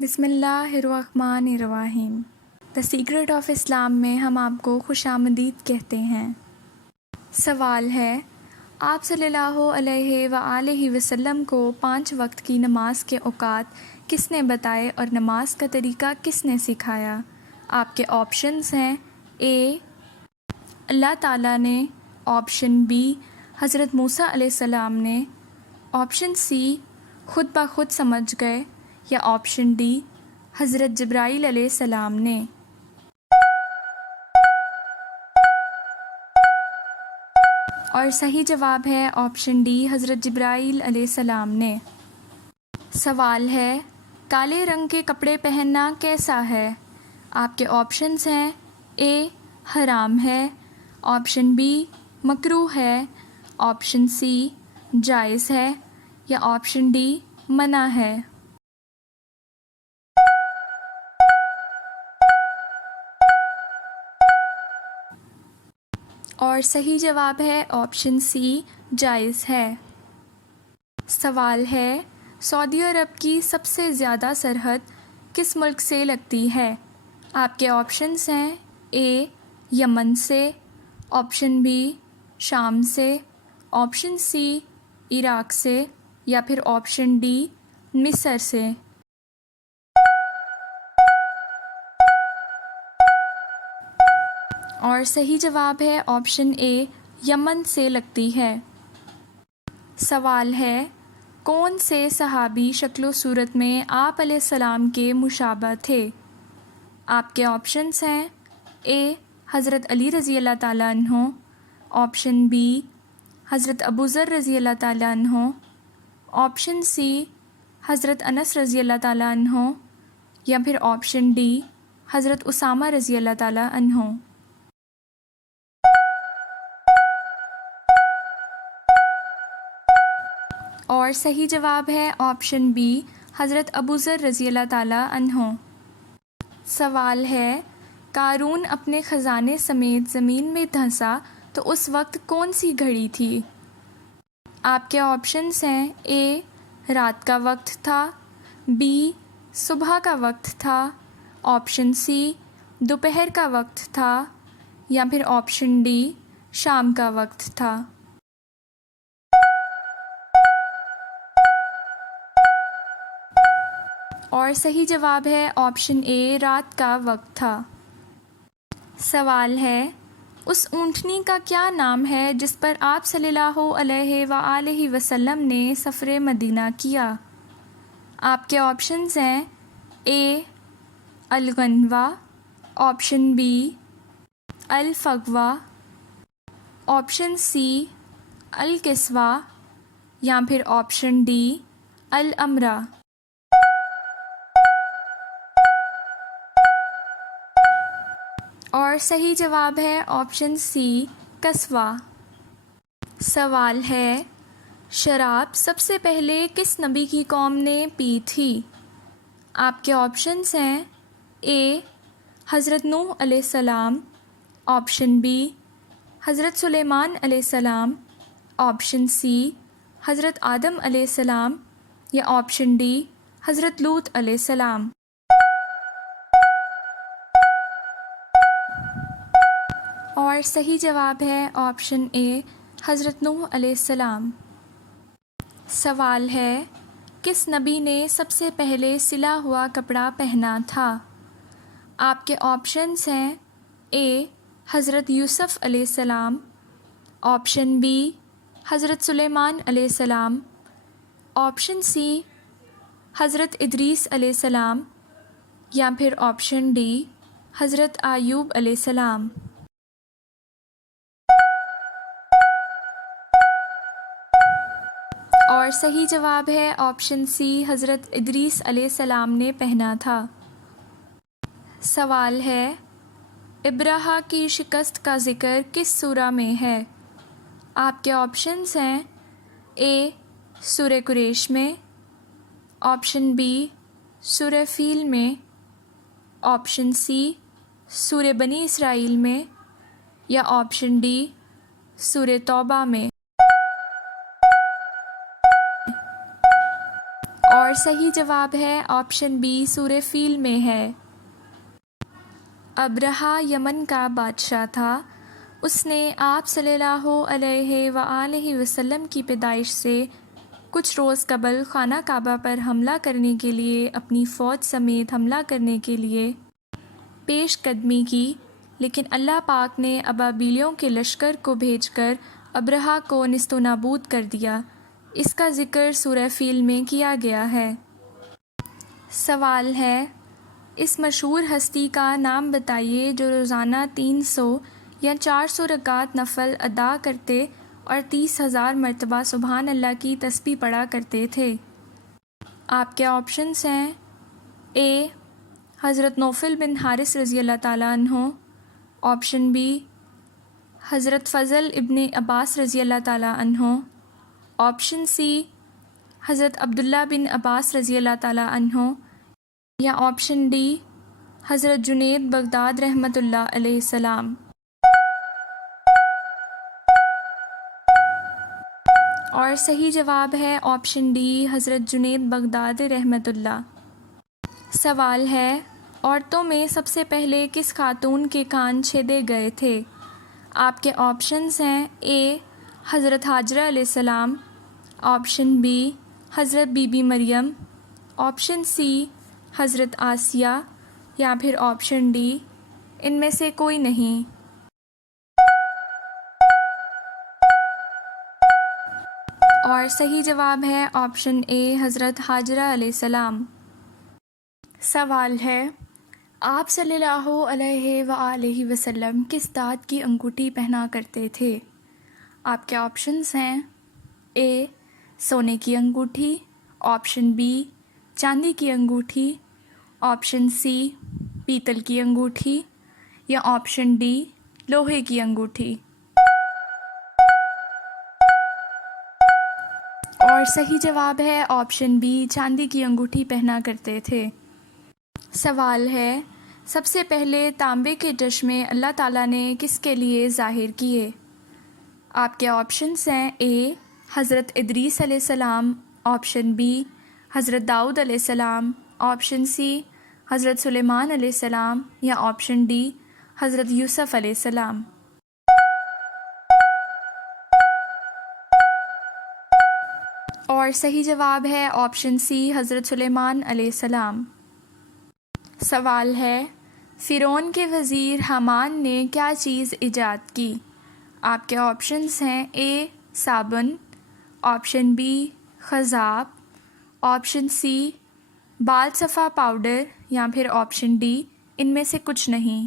بسم اللہ الرحمن الرحیم۔ دا سیکرٹ آف اسلام میں ہم آپ کو خوش آمدید کہتے ہیں۔ سوال ہے، آپ صلی اللہ علیہ وآلہ وسلم کو 5 وقت کی نماز کے اوقات کس نے بتائے اور نماز کا طریقہ کس نے سکھایا؟ آپ کے آپشنز ہیں: اے اللہ تعالیٰ نے، آپشن بی حضرت موسیٰ علیہ السلام نے، آپشن سی خود بخود سمجھ گئے، یا آپشن ڈی حضرت جبرائیل علیہ السلام نے۔ اور صحیح جواب ہے آپشن ڈی حضرت جبرائیل علیہ السلام نے۔ سوال ہے، کالے رنگ کے کپڑے پہننا کیسا ہے؟ آپ کے آپشنز ہیں: اے حرام ہے، آپشن بی مکروہ ہے، آپشن سی جائز ہے، یا آپشن ڈی منع ہے۔ اور صحیح جواب ہے آپشن سی جائز ہے۔ سوال ہے، سعودی عرب کی سب سے زیادہ سرحد کس ملک سے لگتی ہے؟ آپ کے آپشنز ہیں: اے یمن سے، آپشن بی شام سے، آپشن سی عراق سے، یا پھر آپشن ڈی مصر سے۔ اور صحیح جواب ہے آپشن اے یمن سے لگتی ہے۔ سوال ہے، کون سے صحابی شکل و صورت میں آپ علیہ السلام کے مشابہ تھے؟ آپ کے آپشنز ہیں: اے حضرت علی رضی اللہ تعالیٰ عنہ، آپشن بی حضرت ابو ذر رضی اللہ تعالیٰ عنہ، آپشن سی حضرت انس رضی اللہ تعالیٰ عنہ، یا پھر آپشن ڈی حضرت اسامہ رضی اللہ تعالیٰ عنہ۔ اور صحیح جواب ہے آپشن بی حضرت ابو ذر رضی اللہ تعالیٰ عنہ۔ سوال ہے، قارون اپنے خزانے سمیت زمین میں دھنسا تو اس وقت کون سی گھڑی تھی؟ آپ کے آپشنز ہیں: اے رات کا وقت تھا، بی صبح کا وقت تھا، آپشن سی دوپہر کا وقت تھا، یا پھر آپشن ڈی شام کا وقت تھا۔ اور صحیح جواب ہے آپشن اے رات کا وقت تھا۔ سوال ہے، اس اونٹنی کا کیا نام ہے جس پر آپ صلی اللہ علیہ وآلہ وسلم نے سفر مدینہ کیا؟ آپ کے آپشنز ہیں: اے الغنوہ، آپشن بی الفغوہ، آپشن سی الکسوہ، یا پھر آپشن ڈی الامرہ۔ اور صحیح جواب ہے آپشن سی کسوہ۔ سوال ہے، شراب سب سے پہلے کس نبی کی قوم نے پی تھی؟ آپ کے آپشنز ہیں: اے حضرت نوح علیہ السلام، آپشن بی حضرت سلیمان علیہ السلام، آپشن سی حضرت آدم علیہ السلام، یا آپشن ڈی حضرت لوط علیہ السلام۔ اور صحیح جواب ہے آپشن اے حضرت نوح علیہ السلام۔ سوال ہے، کس نبی نے سب سے پہلے سلا ہوا کپڑا پہنا تھا؟ آپ کے آپشنز ہیں: اے حضرت یوسف علیہ السلام، آپشن بی حضرت سلیمان علیہ السلام، آپشن سی حضرت ادریس علیہ السلام، یا پھر آپشن ڈی حضرت ایوب علیہ السلام۔ اور صحیح جواب ہے آپشن سی حضرت ادریس علیہ السلام نے پہنا تھا۔ سوال ہے، ابرہہ کی شکست کا ذکر کس سورہ میں ہے؟ آپ کے آپشنز ہیں: اے سورہ قریش میں، آپشن بی سورہ فیل میں، آپشن سی سورہ بنی اسرائیل میں، یا آپشن ڈی سورہ توبہ میں۔ اور اور صحیح جواب ہے آپشن بی سورہ فیل میں ہے۔ ابرہہ یمن کا بادشاہ تھا۔ اس نے آپ صلی اللہ علیہ وآلہ وسلم کی پیدائش سے کچھ روز قبل خانہ کعبہ پر حملہ کرنے کے لیے اپنی فوج سمیت حملہ کرنے کے لیے پیش قدمی کی، لیکن اللہ پاک نے ابابیلیوں کے لشکر کو بھیج کر ابرہہ کو نیست و نابود کر دیا۔ اس کا ذکر سورہ فیل میں کیا گیا ہے۔ سوال ہے، اس مشہور ہستی کا نام بتائیے جو روزانہ 300 یا 400 رکعت نفل ادا کرتے اور 30,000 مرتبہ سبحان اللہ کی تسبیح پڑھا کرتے تھے۔ آپ کے آپشنس ہیں اے حضرت نوفل بن حارث رضی اللہ تعالیٰ عنہ، آپشن بی حضرت فضل ابن عباس رضی اللہ تعالیٰ عنہ، آپشن سی حضرت عبداللہ بن عباس رضی اللہ تعالیٰ عنہ، یا آپشن ڈی حضرت جنید بغداد رحمۃ اللہ علیہ السلام۔ اور صحیح جواب ہے آپشن ڈی حضرت جنید بغداد رحمۃ اللہ۔ سوال ہے، عورتوں میں سب سے پہلے کس خاتون کے کان چھیدے گئے تھے؟ آپ کے آپشنز ہیں اے حضرت حاجرہ علیہ السلام، آپشن بی حضرت بی بی مریم، آپشن سی حضرت آسیہ، یا پھر آپشن ڈی ان میں سے کوئی نہیں۔ اور صحیح جواب ہے آپشن اے حضرت حاجرہ علیہ السلام۔ سوال ہے، آپ صلی اللہ علیہ وآلہ وسلم کس دھات کی انگوٹھی پہنا کرتے تھے؟ آپ کے آپشنز ہیں اے سونے کی انگوٹھی، آپشن بی چاندی کی انگوٹھی، آپشن سی پیتل کی انگوٹھی، یا آپشن ڈی لوہے کی انگوٹھی۔ اور صحیح جواب ہے آپشن بی چاندی کی انگوٹھی پہنا کرتے تھے۔ سوال ہے، سب سے پہلے تانبے کے چشمے اللہ تعالیٰ نے کس کے لیے ظاہر کیے؟ آپ کے آپشنز ہیں اے حضرت ادریس علیہ السلام، آپشن بی حضرت داؤد علیہ السلام، آپشن سی حضرت سلیمان علیہ السلام، یا آپشن ڈی حضرت یوسف علیہ السلام۔ اور صحیح جواب ہے آپشن سی حضرت سلیمان علیہ السلام۔ سوال ہے، فرعون کے وزیر حامان نے کیا چیز ایجاد کی؟ آپ کے آپشنز ہیں اے صابن، آپشن بی خضاب، آپشن سی بال صفا پاؤڈر، یا پھر آپشن ڈی ان میں سے کچھ نہیں۔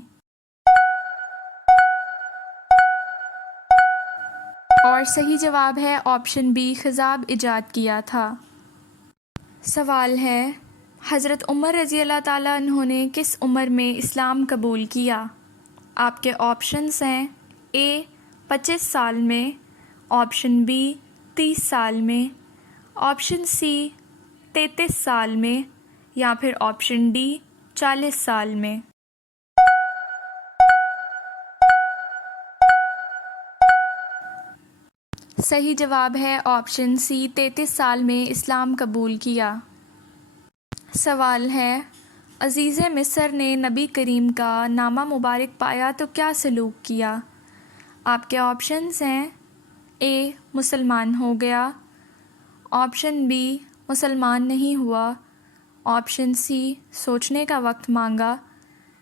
اور صحیح جواب ہے آپشن بی خضاب ایجاد کیا تھا۔ سوال ہے، حضرت عمر رضی اللہ تعالیٰ عنہ نے کس عمر میں اسلام قبول کیا؟ آپ کے آپشنز ہیں اے 25 سال میں، آپشن بی 30 سال میں، آپشن سی 33 سال میں، یا پھر آپشن ڈی 40 سال میں۔ صحیح جواب ہے آپشن سی 33 سال میں اسلام قبول کیا۔ سوال ہے، عزیز مصر نے نبی کریم کا نامہ مبارک پایا تو کیا سلوک کیا؟ آپ کے آپشنز ہیں اے مسلمان ہو گیا، آپشن بی مسلمان نہیں ہوا، آپشن سی سوچنے کا وقت مانگا،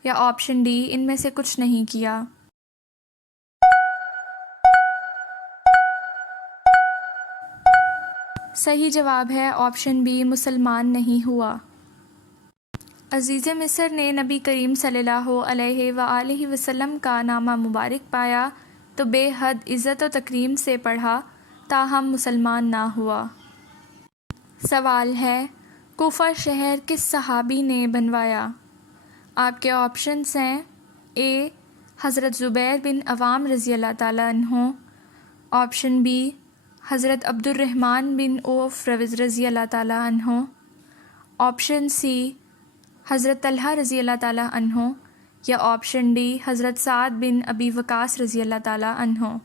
یا آپشن ڈی ان میں سے کچھ نہیں کیا۔ صحیح جواب ہے آپشن بی مسلمان نہیں ہوا۔ عزیز مصر نے نبی کریم صلی اللہ علیہ وآلہ وسلم کا نامہ مبارک پایا تو بے حد عزت و تکریم سے پڑھا، تاہم مسلمان نہ ہوا۔ سوال ہے، کوفہ شہر کس صحابی نے بنوایا؟ آپ کے آپشنز ہیں اے حضرت زبیر بن عوام رضی اللہ تعالیٰ عنہ، آپشن بی حضرت عبد الرحمن بن عوف رضی اللہ تعالیٰ عنہ، آپشن سی حضرت طلحہ رضی اللہ تعالیٰ عنہ، یا آپشن ڈی حضرت سعد بن ابی وقاص رضی اللہ تعالیٰ عنہ۔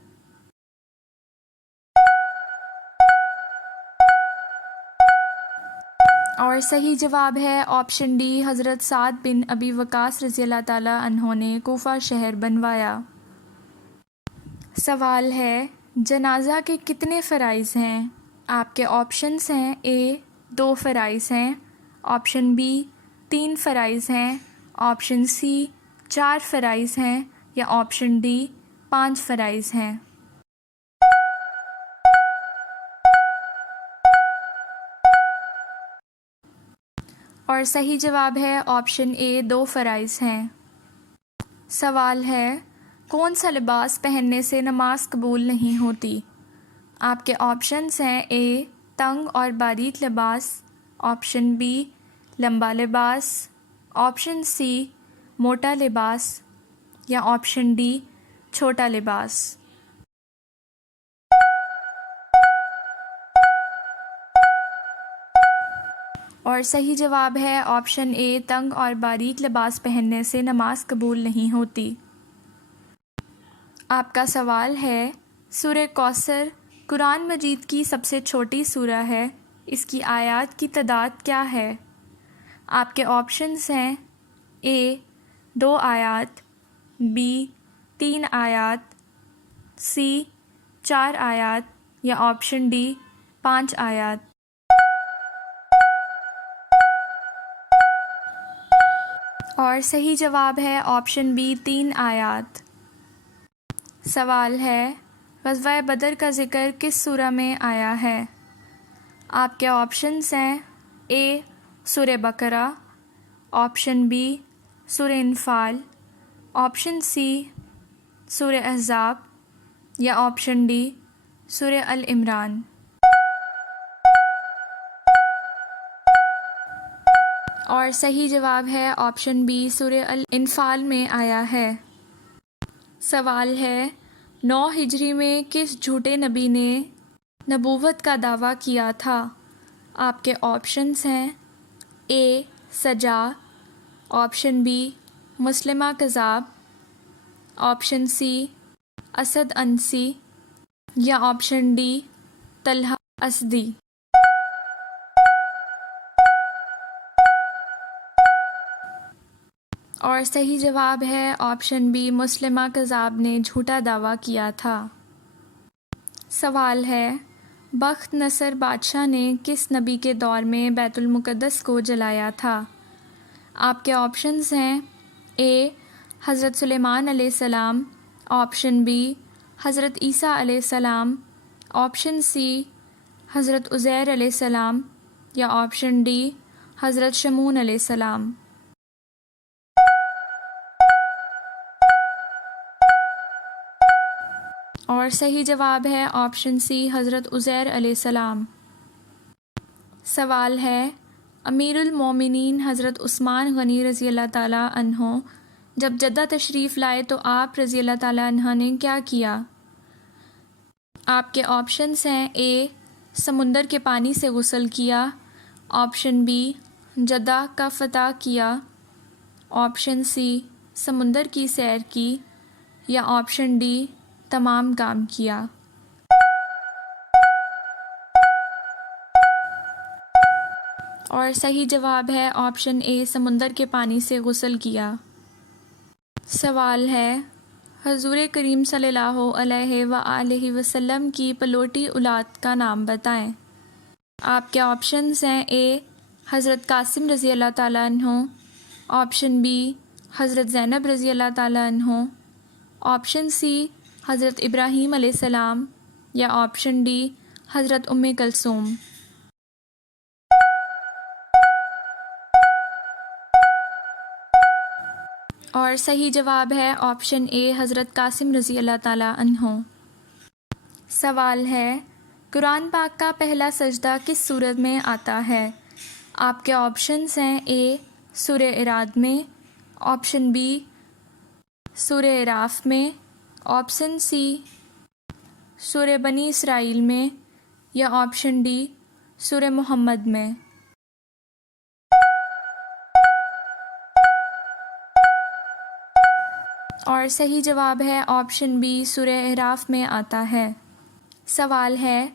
اور صحیح جواب ہے آپشن ڈی، حضرت سعد بن ابی وقاص رضی اللہ تعالیٰ عنہ نے کوفہ شہر بنوایا۔ سوال ہے، جنازہ کے کتنے فرائض ہیں؟ آپ کے آپشنس ہیں: اے 2 فرائض ہیں، آپشن بی 3 فرائض ہیں، آپشن سی 4 فرائض ہیں، یا آپشن ڈی 5 فرائض ہیں۔ اور صحیح جواب ہے آپشن اے 2 فرائض ہیں۔ سوال ہے، کون سا لباس پہننے سے نماز قبول نہیں ہوتی؟ آپ کے آپشنس ہیں: اے تنگ اور باریک لباس، آپشن بی لمبا لباس، آپشن سی موٹا لباس، یا آپشن ڈی چھوٹا لباس۔ اور صحیح جواب ہے آپشن اے، تنگ اور باریک لباس پہننے سے نماز قبول نہیں ہوتی۔ آپ کا سوال ہے، سورہ کوثر قرآن مجید کی سب سے چھوٹی سورہ ہے، اس کی آیات کی تعداد کیا ہے؟ آپ کے آپشنس ہیں: اے 2 آیات، بی 3 آیات، سی 4 آیات، یا آپشن ڈی 5 آیات۔ اور صحیح جواب ہے آپشن بی 3 آیات۔ سوال ہے، غزوہ بدر کا ذکر کس سورہ میں آیا ہے؟ آپ کے آپشنس ہیں: اے سورہ بقرہ، آپشن بی سورہ انفال، آپشن سی سورہ احزاب، یا آپشن ڈی سورہ العمران۔ اور صحیح جواب ہے آپشن بی سورہ الانفال میں آیا ہے۔ سوال ہے، 9 ہجری میں کس جھوٹے نبی نے نبوت کا دعویٰ کیا تھا؟ آپ کے آپشنس ہیں: اے سجا، آپشن بی مسلمہ کذاب، آپشن سی اسد انسی، یا آپشن ڈی طلحہ اسدی۔ اور صحیح جواب ہے آپشن بی، مسلمہ کذاب نے جھوٹا دعویٰ کیا تھا۔ سوال ہے، بخت نصر بادشاہ نے کس نبی کے دور میں بیت المقدس کو جلایا تھا؟ آپ کے آپشنز ہیں: اے حضرت سلیمان علیہ السلام، آپشن بی حضرت عیسیٰ علیہ السلام، آپشن سی حضرت عزیر علیہ السلام، یا آپشن ڈی حضرت شمعون علیہ السلام۔ اور صحیح جواب ہے آپشن سی حضرت عزیر علیہ السلام۔ سوال ہے، امیر المومنین حضرت عثمان غنی رضی اللہ تعالیٰ عنہ جب جدہ تشریف لائے تو آپ رضی اللہ تعالیٰ عنہ نے کیا کیا؟ آپ کے آپشنس ہیں: اے سمندر کے پانی سے غسل کیا، آپشن بی جدہ کا فتح کیا، آپشن سی سمندر کی سیر کی، یا آپشن ڈی تمام کام کیا۔ اور صحیح جواب ہے آپشن اے، سمندر کے پانی سے غسل کیا۔ سوال ہے، حضور کریم صلی اللہ علیہ وآلہ وسلم کی پلوٹی اولاد کا نام بتائیں۔ آپ کے آپشنز ہیں: اے حضرت قاسم رضی اللہ تعالیٰ عنہ، آپشن بی حضرت زینب رضی اللہ تعالیٰ عنہ، آپشن سی حضرت ابراہیم علیہ السلام، یا آپشن ڈی حضرت ام کلثوم۔ اور صحیح جواب ہے آپشن اے، حضرت قاسم رضی اللہ تعالیٰ عنہ۔ سوال ہے، قرآن پاک کا پہلا سجدہ کس سورت میں آتا ہے؟ آپ کے آپشنز ہیں: اے سورہ اعراض میں، آپشن بی سورہ اعراف میں، آپشن سی سورہ بنی اسرائیل میں، یا آپشن ڈی سورہ محمد میں۔ اور صحیح جواب ہے آپشن بی، سورہ اعراف میں آتا ہے۔ سوال ہے،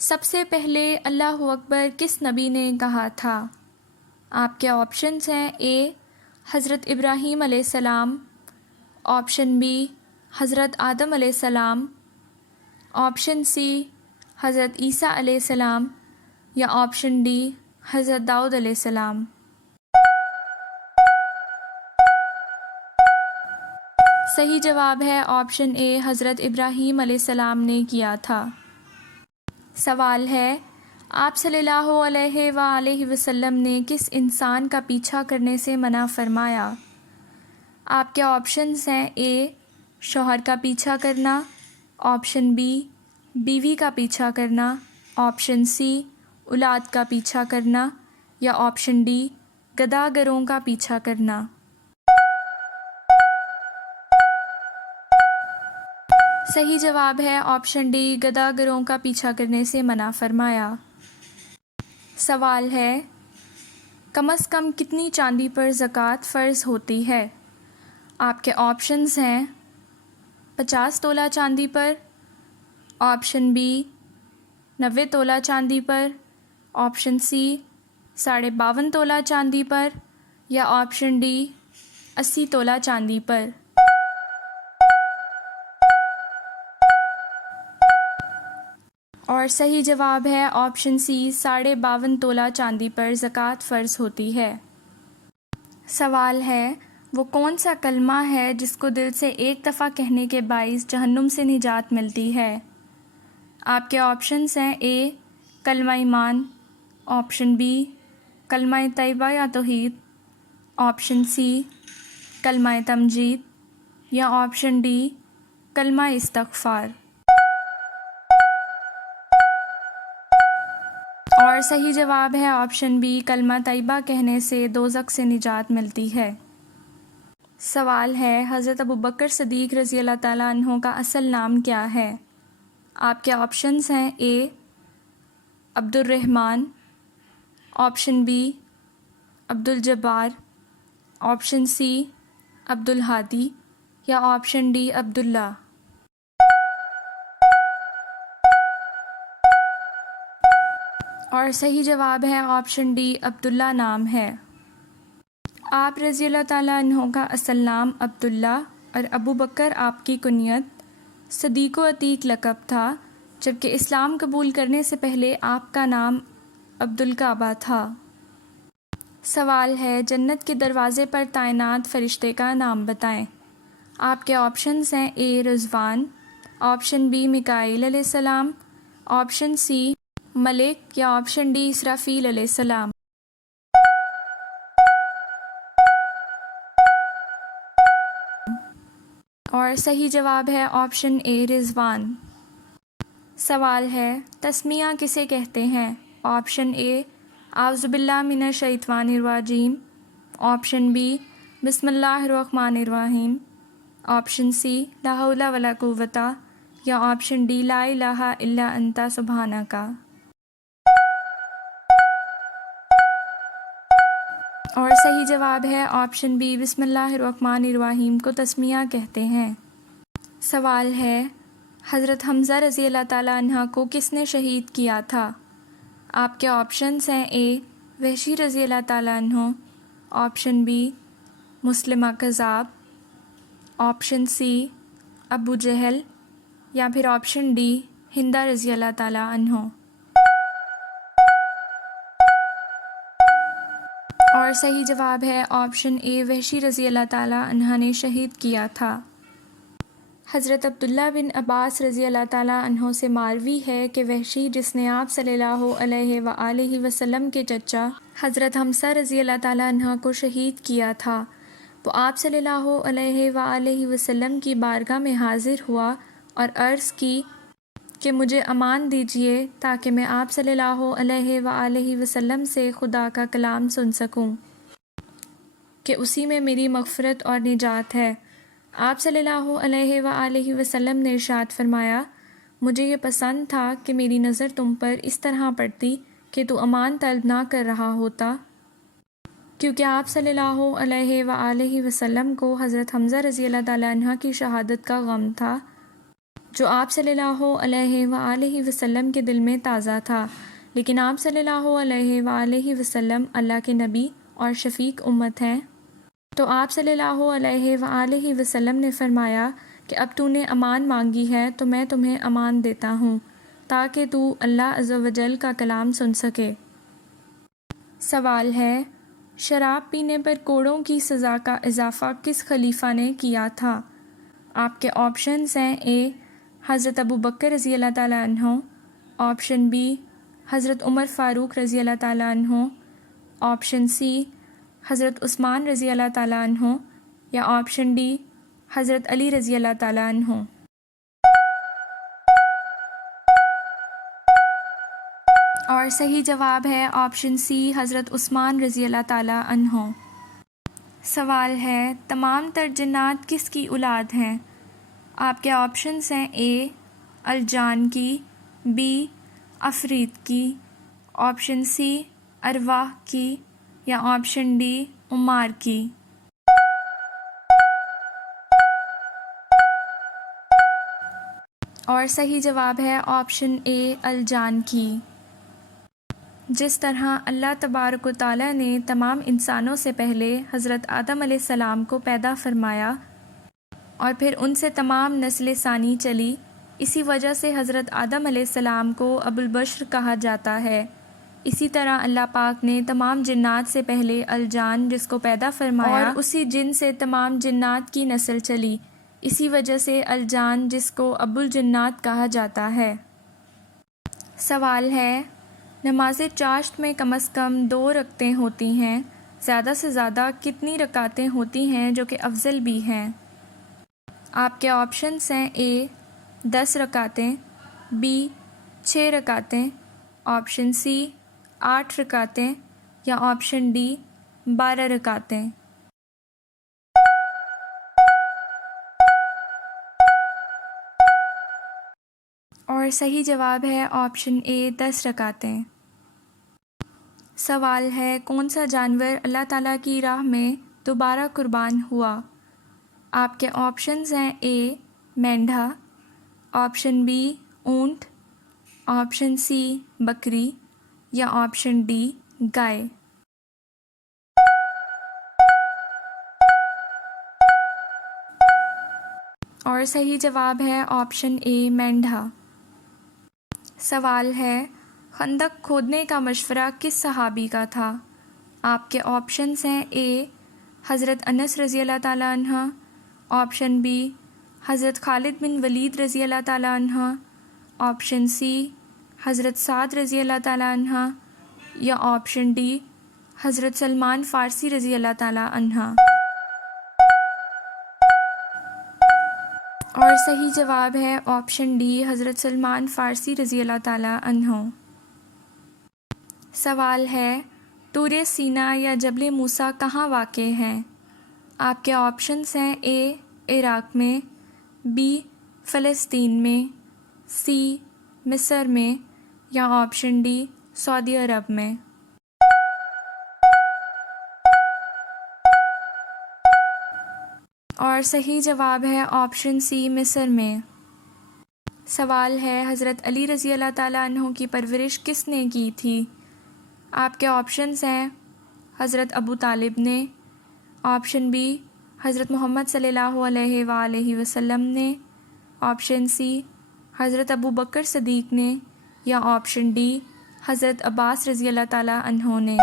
سب سے پہلے اللہ اکبر کس نبی نے کہا تھا؟ آپ کے آپشنز ہیں: اے حضرت ابراہیم علیہ السلام، آپشن بی حضرت آدم علیہ السلام، آپشن سی حضرت عیسیٰ علیہ السلام، یا آپشن ڈی حضرت داؤد علیہ السلام۔ صحیح جواب ہے آپشن اے، حضرت ابراہیم علیہ السلام نے کیا تھا۔ سوال ہے، آپ صلی اللہ علیہ وآلہ وسلم نے کس انسان کا پیچھا کرنے سے منع فرمایا؟ آپ کے آپشنز ہیں: اے شوہر کا پیچھا کرنا، آپشن بی بیوی کا پیچھا کرنا، آپشن سی اولاد کا پیچھا کرنا، یا آپشن ڈی گداگروں کا پیچھا کرنا۔ صحیح جواب ہے آپشن ڈی، گداگروں کا پیچھا کرنے سے منع فرمایا۔ سوال ہے، کم از کم کتنی چاندی پر زکوٰۃ فرض ہوتی ہے؟ آپ کے آپشنز ہیں: 50 تولہ چاندی پر، آپشن بی 90 تولہ چاندی پر، آپشن سی 52.5 تولہ چاندی پر، یا آپشن ڈی 80 تولہ چاندی پر۔ اور صحیح جواب ہے آپشن سی، 52.5 تولہ چاندی پر زکوٰۃ فرض ہوتی ہے۔ سوال ہے، وہ کون سا کلمہ ہے جس کو دل سے ایک دفعہ کہنے کے باعث جہنم سے نجات ملتی ہے؟ آپ کے آپشنز ہیں: اے کلمہ ایمان، آپشن بی کلمہ طیبہ یا توحید، آپشن سی کلمہ تمجید، یا آپشن ڈی کلمہ استغفار۔ اور صحیح جواب ہے آپشن بی، کلمہ طیبہ کہنے سے دوزخ سے نجات ملتی ہے۔ سوال ہے، حضرت ابوبکر صدیق رضی اللہ تعالیٰ عنہ کا اصل نام کیا ہے؟ آپ کے آپشنز ہیں: اے عبد الرحمن، آپشن بی عبد الجبار، آپشن سی عبد الہادی، یا آپشن ڈی عبداللہ۔ اور صحیح جواب ہے آپشن ڈی، عبداللہ نام ہے۔ آپ رضی اللہ تعالیٰ عنہ کا اصل نام عبداللہ اور ابو بکر آپ کی کنیت صدیق و عتیق لقب تھا، جبکہ اسلام قبول کرنے سے پہلے آپ کا نام عبدالکعبہ تھا۔ سوال ہے، جنت کے دروازے پر تعینات فرشتے کا نام بتائیں۔ آپ کے آپشنز ہیں: اے رضوان، آپشن بی میکائیل علیہ السلام، آپشن سی ملک، یا آپشن ڈی اسرافیل علیہ السلام۔ اور صحیح جواب ہے آپشن اے رضوان۔ سوال ہے، تسمیہ کسے کہتے ہیں؟ آپشن اے اعوذ باللہ من الشیطان الرجیم، آپشن بی بسم اللہ الرحمن الرحیم، آپشن سی لا حول ولا قوة، یا آپشن ڈی لا الہ الا انت سبحانک۔ اور صحیح جواب ہے آپشن بی، بسم اللہ الرحمن الرحیم کو تسمیہ کہتے ہیں۔ سوال ہے، حضرت حمزہ رضی اللہ تعالیٰ عنہ کو کس نے شہید کیا تھا؟ آپ کے آپشنز ہیں: اے وحشی رضی اللہ تعالیٰ عنہ، آپشن بی مسلمہ کذاب، آپشن سی ابو جہل، یا پھر آپشن ڈی ہندہ رضی اللہ تعالیٰ عنہ۔ اور صحیح جواب ہے آپشن اے، وحشی رضی اللہ تعالیٰ عنہ نے شہید کیا تھا۔ حضرت عبداللہ بن عباس رضی اللہ تعالیٰ عنہ سے مروی ہے کہ وحشی، جس نے آپ صلی اللہ علیہ وآلہ وسلم کے چچا حضرت حمزہ رضی اللہ تعالیٰ عنہ کو شہید کیا تھا، وہ آپ صلی اللہ علیہ وآلہ وسلم کی بارگاہ میں حاضر ہوا اور عرض کی کہ مجھے امان دیجیے تاکہ میں آپ صلی اللہ علیہ وآلہ وسلم سے خدا کا کلام سن سکوں کہ اسی میں میری مغفرت اور نجات ہے۔ آپ صلی اللہ علیہ وآلہ وسلم نے ارشاد فرمایا، مجھے یہ پسند تھا کہ میری نظر تم پر اس طرح پڑتی کہ تو امان طلب نہ کر رہا ہوتا، کیونکہ آپ صلی اللہ علیہ وآلہ وسلم کو حضرت حمزہ رضی اللہ تعالیٰ عنہ کی شہادت کا غم تھا، جو آپ صلی اللہ علیہ وآلہ وسلم کے دل میں تازہ تھا، لیکن آپ صلی اللہ علیہ وآلہ وسلم اللہ کے نبی اور شفیق امت ہیں۔ تو آپ صلی اللہ علیہ وآلہ وسلم نے فرمایا کہ اب تو نے امان مانگی ہے تو میں تمہیں امان دیتا ہوں تاکہ تو اللہ عز و جل کا کلام سن سکے۔ سوال ہے، شراب پینے پر کوڑوں کی سزا کا اضافہ کس خلیفہ نے کیا تھا؟ آپ کے آپشنز ہیں: اے حضرت ابو بکر رضی اللہ تعالیٰ عنہ، آپشن بی حضرت عمر فاروق رضی اللہ تعالیٰ عنہ، آپشن سی حضرت عثمان رضی اللہ تعالیٰ عنہ، یا آپشن ڈی حضرت علی رضی اللہ تعالیٰ عنہ۔ اور صحیح جواب ہے آپشن سی حضرت عثمان رضی اللہ تعالیٰ عنہ۔ سوال ہے، تمام تر جنات کس کی اولاد ہیں؟ آپ کے آپشنز ہیں: اے الجان کی، بی عفریت کی، آپشن سی ارواح کی، یا آپشن ڈی عمار کی۔ اور صحیح جواب ہے آپشن اے الجان کی۔ جس طرح اللہ تبارک و تعالیٰ نے تمام انسانوں سے پہلے حضرت آدم علیہ السلام کو پیدا فرمایا اور پھر ان سے تمام نسل ثانی چلی، اسی وجہ سے حضرت آدم علیہ السلام کو ابو البشر کہا جاتا ہے۔ اسی طرح اللہ پاک نے تمام جنات سے پہلے الجان جس کو پیدا فرمایا اور اسی جن سے تمام جنات کی نسل چلی، اسی وجہ سے الجان جس کو ابو الجنات کہا جاتا ہے۔ سوال ہے، نماز چاشت میں کم از کم 2 رکعتیں ہوتی ہیں، زیادہ سے زیادہ کتنی رکعتیں ہوتی ہیں جو کہ افضل بھی ہیں؟ آپ کے آپشنز ہیں: اے 10 رکعتیں، بی 6 رکعتیں، آپشن سی 8 رکعتیں، یا آپشن ڈی 12 رکعتیں۔ اور صحیح جواب ہے آپشن اے 10 رکعتیں۔ سوال ہے، کون سا جانور اللہ تعالیٰ کی راہ میں دوبارہ قربان ہوا؟ آپ کے آپشنز ہیں: اے مینڈھا، آپشن بی اونٹ، آپشن سی بکری، یا آپشن ڈی گائے۔ اور صحیح جواب ہے آپشن اے مینڈھا۔ سوال ہے، خندق کھودنے کا مشورہ کس صحابی کا تھا؟ آپ کے آپشنز ہیں: اے حضرت انس رضی اللہ تعالیٰ عنہ، آپشن بی حضرت خالد بن ولید رضی اللہ تعالیٰ عنہ، آپشن سی حضرت سعد رضی اللہ تعالیٰ عنہ، یا آپشن ڈی حضرت سلمان فارسی رضی اللہ تعالیٰ عنہ۔ اور صحیح جواب ہے آپشن ڈی حضرت سلمان فارسی رضی اللہ تعالیٰ عنہ۔ سوال ہے، طور سینا یا جبل موسیٰ کہاں واقع ہیں؟ آپ کے آپشنز ہیں: اے عراق میں، بی فلسطین میں، سی مصر میں، یا آپشن ڈی سعودی عرب میں۔ اور صحیح جواب ہے آپشن سی مصر میں۔ سوال ہے، حضرت علی رضی اللہ تعالیٰ عنہ کی پرورش کس نے کی تھی؟ آپ کے آپشنز ہیں: حضرت ابو طالب نے، آپشن بی حضرت محمد صلی اللہ علیہ وآلہ وسلم نے، آپشن سی حضرت ابو بکر صدیق نے، یا آپشن ڈی حضرت عباس رضی اللہ تعالیٰ عنہ نے۔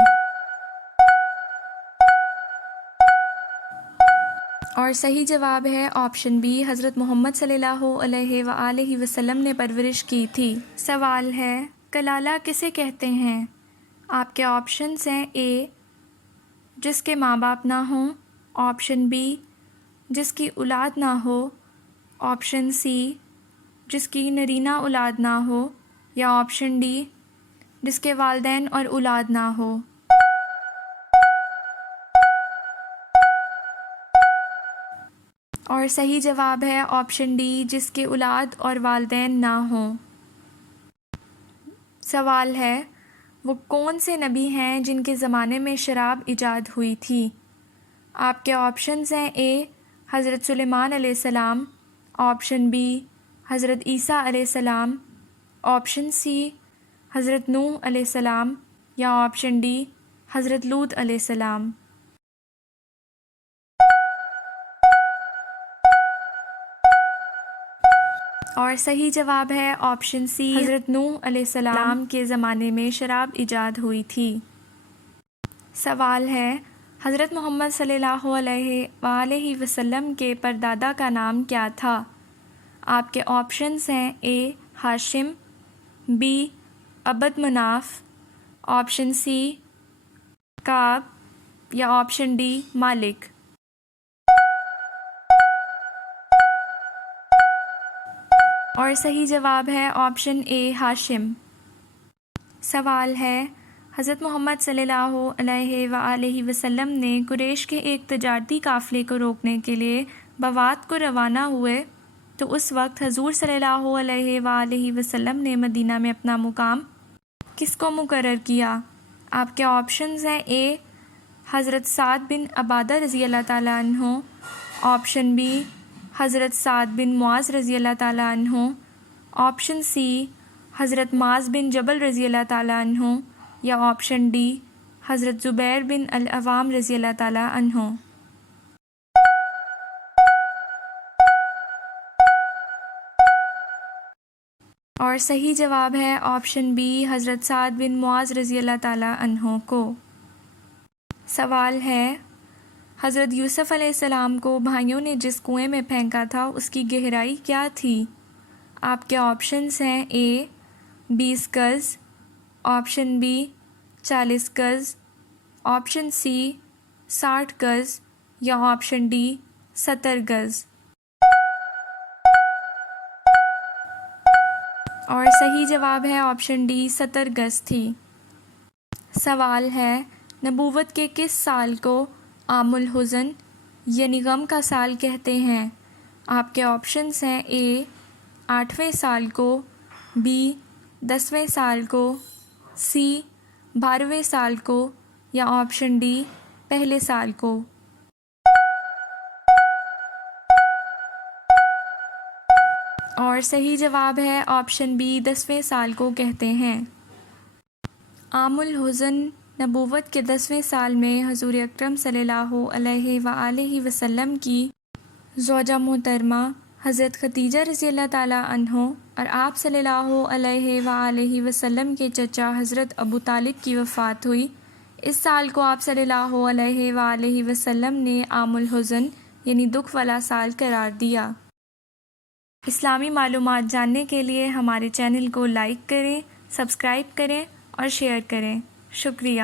اور صحیح جواب ہے آپشن بی حضرت محمد صلی اللہ علیہ وآلہ وسلم نے پرورش کی تھی۔ سوال ہے، کلالہ کسے کہتے ہیں؟ آپ کے آپشنز ہیں: اے جس کے ماں باپ نہ ہوں، آپشن بی جس کی اولاد نہ ہو، آپشن سی جس کی نرینہ اولاد نہ ہو، یا آپشن ڈی جس کے والدین اور اولاد نہ ہو۔ اور صحیح جواب ہے آپشن ڈی جس کے اولاد اور والدین نہ ہوں۔ سوال ہے، وہ کون سے نبی ہیں جن کے زمانے میں شراب ایجاد ہوئی تھی؟ آپ کے آپشنز ہیں: اے حضرت سلیمان علیہ السلام، آپشن بی حضرت عیسیٰ علیہ السلام، آپشن سی حضرت نوح علیہ السلام یا آپشن ڈی حضرت لوط علیہ السلام۔ اور صحیح جواب ہے آپشن سی، حضرت نوح علیہ السلام کے زمانے میں شراب ایجاد ہوئی تھی۔ سوال ہے، حضرت محمد صلی اللہ علیہ وآلہ وسلم کے پردادا کا نام کیا تھا؟ آپ کے آپشنز ہیں اے ہاشم، be Abdul Munaf, option C کعب یا آپشن ڈی مالک۔ اور صحیح جواب ہے آپشن اے ہاشم۔ سوال ہے، حضرت محمد صلی اللہ علیہ وآلہ وسلم نے قریش کے ایک تجارتی قافلے کو روکنے کے لیے بوات کو روانہ ہوئے تو اس وقت حضور صلی اللہ علیہ وآلہ وسلم نے مدینہ میں اپنا مقام کس کو مقرر کیا؟ آپ کے آپشنز ہیں اے حضرت سعد بن عبادہ رضی اللہ تعالیٰ عنہ، آپشن بی حضرت سعد بن معاذ رضی اللہ تعالیٰ عنہ، آپشن سی حضرت معاذ بن جبل رضی اللہ تعالیٰ عنہ یا آپشن ڈی حضرت زبیر بن العوام رضی اللہ تعالیٰ عنہ۔ اور صحیح جواب ہے آپشن بی حضرت سعد بن معاذ رضی اللہ تعالیٰ عنہ کو۔ سوال ہے، حضرت یوسف علیہ السلام کو بھائیوں نے جس کنویں میں پھینکا تھا اس کی گہرائی کیا تھی؟ آپ کے آپشنز ہیں اے 20 گز، آپشن بی 40 گز، آپشن سی 60 گز یا آپشن ڈی 70 گز۔ اور صحیح جواب ہے آپشن ڈی 70 گز تھی۔ سوال ہے، نبوت کے کس سال کو عام الحزن یعنی غم کا سال کہتے ہیں؟ آپ کے آپشنز ہیں اے 8ویں سال کو، بی 10ویں سال کو، سی 12ویں سال کو یا آپشن ڈی پہلے سال کو۔ اور صحیح جواب ہے آپشن بی 10ویں سال کو کہتے ہیں۔ عام الحزن نبوت کے 10ویں سال میں حضور اکرم صلی اللہ علیہ وآلہ وسلم کی زوجہ محترمہ حضرت خدیجہ رضی اللہ تعالیٰ عنہ اور آپ صلی اللہ علیہ وآلہ وسلم کے چچا حضرت ابو طالب کی وفات ہوئی۔ اس سال کو آپ صلی اللہ علیہ وآلہ وسلم نے عام الحزن یعنی دکھ والا سال قرار دیا۔ اسلامی معلومات جاننے کے لیے ہمارے چینل کو لائک کریں، سبسکرائب کریں اور شیئر کریں۔ شکریہ۔